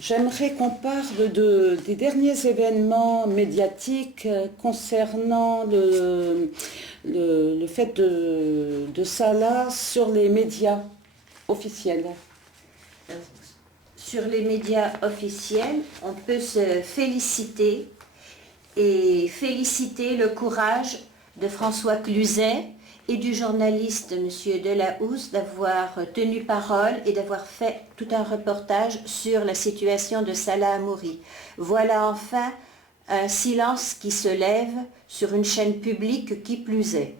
J'aimerais qu'on parle des derniers événements médiatiques concernant le fait de Salah sur les médias officiels. Sur les médias officiels, on peut se féliciter et féliciter le courage de François Cluzet et du journaliste M. Delahousse d'avoir tenu parole et d'avoir fait tout un reportage sur la situation de Salah Hamouri. Voilà enfin un silence qui se lève sur une chaîne publique qui plus est.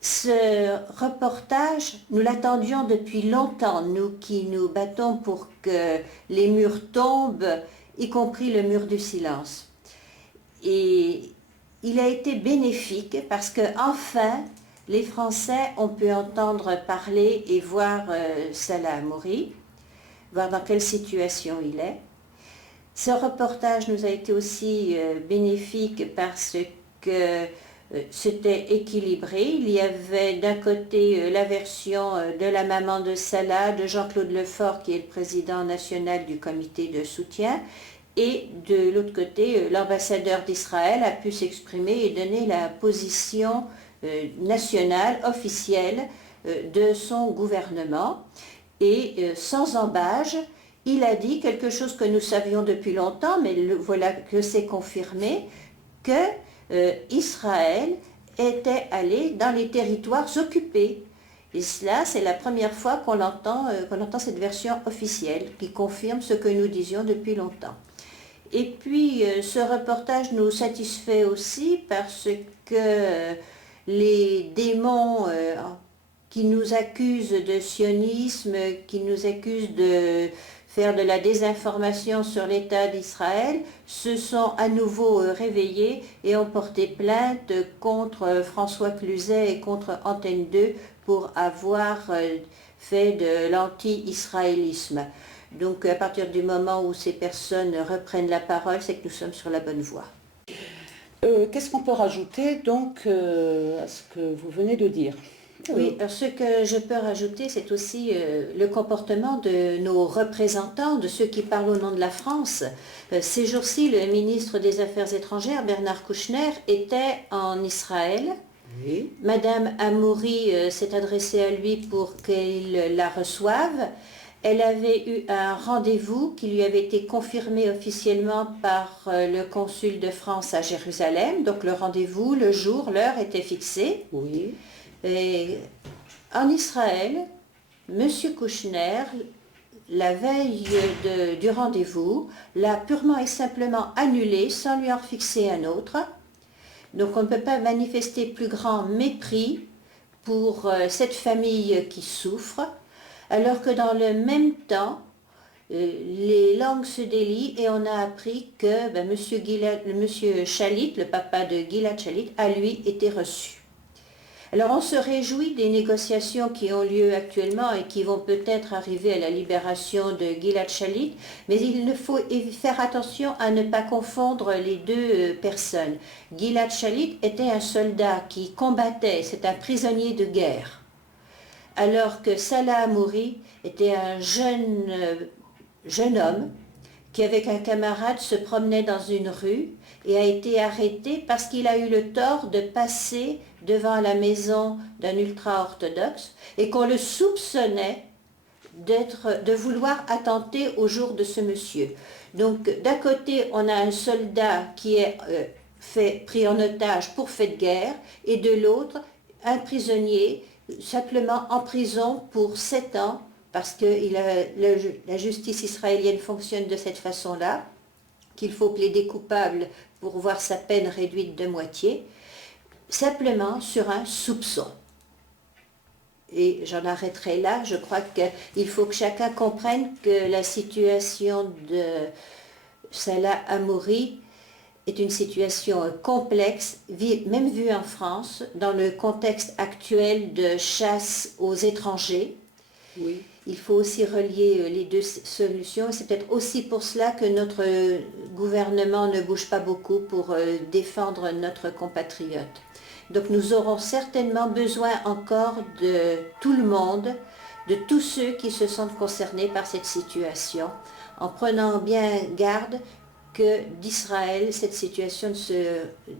Ce reportage, nous l'attendions depuis longtemps, nous qui nous battons pour que les murs tombent, y compris le mur du silence. Et il a été bénéfique parce que enfin, les Français ont pu entendre parler et voir Salah Hamouri, voir dans quelle situation il est. Ce reportage nous a été aussi bénéfique parce que c'était équilibré. Il y avait d'un côté la version de la maman de Salah, de Jean-Claude Lefort, qui est le président national du comité de soutien, et de l'autre côté, l'ambassadeur d'Israël a pu s'exprimer et donner la position nationale, officielle, de son gouvernement. Et sans embâge, il a dit quelque chose que nous savions depuis longtemps, mais voilà que c'est confirmé, que Israël était allé dans les territoires occupés. Et cela, c'est la première fois qu'on entend cette version officielle qui confirme ce que nous disions depuis longtemps. Et puis, ce reportage nous satisfait aussi parce que les démons qui nous accusent de sionisme, qui nous accusent de faire de la désinformation sur l'État d'Israël, se sont à nouveau réveillés et ont porté plainte contre François Cluzet et contre Antenne 2 pour avoir fait de l'anti-israélisme. Donc à partir du moment où ces personnes reprennent la parole, c'est que nous sommes sur la bonne voie. Qu'est-ce qu'on peut rajouter donc à ce que vous venez de dire? Oui, alors ce que je peux rajouter, c'est aussi le comportement de nos représentants, de ceux qui parlent au nom de la France. Ces jours-ci, le ministre des Affaires étrangères, Bernard Kouchner, était en Israël. Oui. Madame Hamouri s'est adressée à lui pour qu'il la reçoive. Elle avait eu un rendez-vous qui lui avait été confirmé officiellement par le consul de France à Jérusalem. Donc le rendez-vous, le jour, l'heure était fixé. Oui. Et en Israël, M. Kouchner, la veille du rendez-vous, l'a purement et simplement annulé sans lui en fixer un autre. Donc on ne peut pas manifester plus grand mépris pour cette famille qui souffre, alors que dans le même temps, les langues se délient et on a appris que M. Shalit, le papa de Gilad Shalit, a lui été reçu. Alors on se réjouit des négociations qui ont lieu actuellement et qui vont peut-être arriver à la libération de Gilad Shalit, mais il faut faire attention à ne pas confondre les deux personnes. Gilad Shalit était un soldat qui combattait, c'est un prisonnier de guerre, alors que Salah Hamouri était un jeune homme qui avec un camarade se promenait dans une rue et a été arrêté parce qu'il a eu le tort de passer devant la maison d'un ultra-orthodoxe et qu'on le soupçonnait de vouloir attenter au jour de ce monsieur. Donc d'un côté, on a un soldat qui est pris en otage pour fait de guerre et de l'autre, un prisonnier simplement en prison pour 7 ans parce que la justice israélienne fonctionne de cette façon-là, qu'il faut plaider coupable pour voir sa peine réduite de moitié, simplement sur un soupçon. Et j'en arrêterai là. Je crois qu'il faut que chacun comprenne que la situation de Salah Hamouri est une situation complexe, même vue en France, dans le contexte actuel de chasse aux étrangers. Oui. Il faut aussi relier les deux solutions. C'est peut-être aussi pour cela que notre gouvernement ne bouge pas beaucoup pour défendre notre compatriote. Donc nous aurons certainement besoin encore de tout le monde de tous ceux qui se sentent concernés par cette situation, en prenant bien garde que d'Israël, cette situation ne se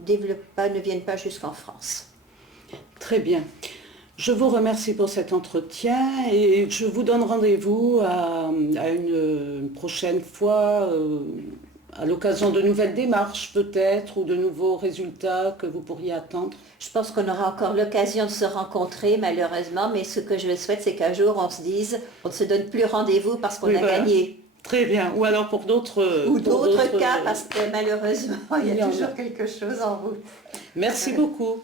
développe pas, ne vienne pas jusqu'en France. Très bien. Je vous remercie pour cet entretien et je vous donne rendez-vous à une prochaine fois, à l'occasion de nouvelles démarches peut-être ou de nouveaux résultats que vous pourriez attendre. Je pense qu'on aura encore l'occasion de se rencontrer malheureusement, mais ce que je souhaite, c'est qu'un jour on se dise, on ne se donne plus rendez-vous parce qu'on Oui, a voilà. gagné. Très bien. Ou alors pour d'autres... Ou pour d'autres cas, parce que malheureusement, il y il y a en a. toujours quelque chose en route. Merci beaucoup.